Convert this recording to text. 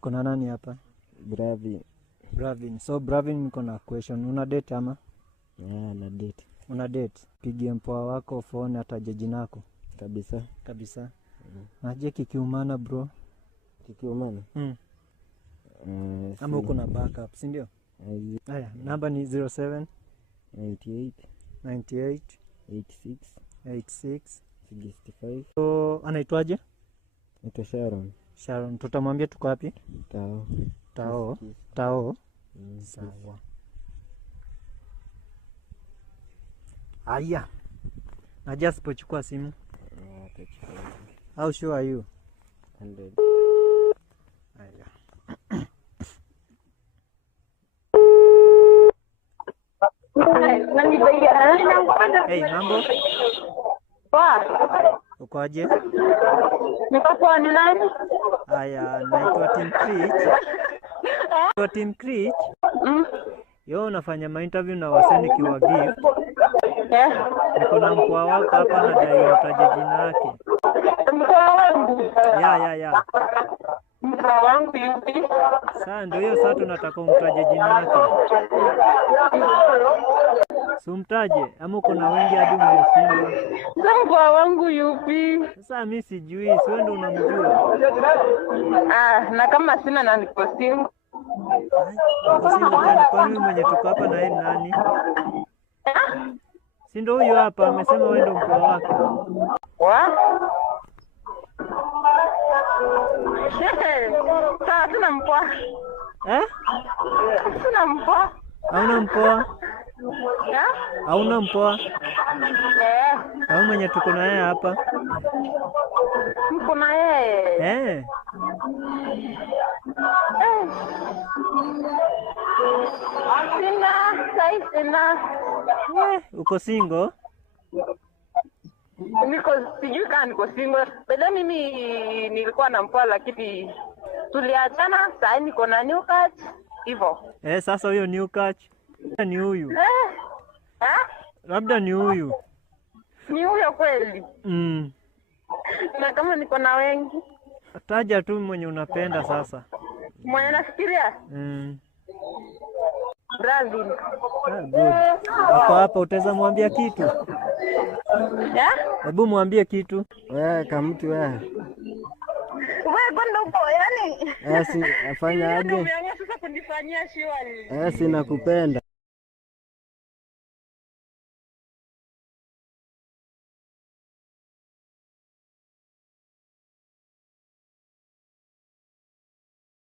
Uko na nani hapa? Bravin. Bravin. So Bravin, niko na question. Una date ama? Yeah, na date. Una date? Pigie mpoa wako phone ataje jinako. Kabisa. Kabisa. Naje kikiumana bro? Kikiumana? Ama uko na backup, si ndio? Haya, namba ni 07 98 98 86 86 65. So anaitwaje? Ito Sharon. Sharon. Tutamwambia tuko wapi? Tao. Tao. Tao. Sawa. Aya. Naja sipochukua simu. How sure are you? 100. Aya. Hey, mambo? Uko aje? Niko poa. Ni nani? Aya, naitwa Tim Creech. Naitwa Tim Creech. Yo, unafanya ma-interview na wasee nikiwa gift. Niko na mpoa wako hapa na dai utaje jina yake. Mkoa wangu. Ya. Mkoa wangu yupi? Sasa ndio hiyo, sasa tunataka umtaje jina yake. Sumtaje ama uko na wengi hadi umeshindwa? Mkoa wangu yupi? Sasa mimi sijui, si wewe ndio unamjua. Na kama sina na niko single. Kwani mwenye tuko hapa na yeye nani? Si ndio huyo hapa amesema wewe ndio mpoa wake. Sasa sina mpoa. Sina mpoa. Hauna mpoa? Hauna mpoa? Au mwenye tuko na yeye hapa? Mko na yeye? Sina. Uko single? Sijui kama niko single. Bado mimi nilikuwa na mpoa lakini tuliachana, sasa niko na new catch hivyo. Sasa huyo new catch ni huyu. Labda ni huyu. Ni huyo kweli? Na kama niko na wengi? Taja tu mwenye unapenda sasa. Mwenye nafikiria? Brazil. Good. Uko hapa utaweza mwambia kitu? Hebu mwambie kitu. Wewe kama mtu wewe. Wewe kwenda upo yani? Si afanya aje? Umeonyesha sasa kunifanyia shiwali. Sina kupenda.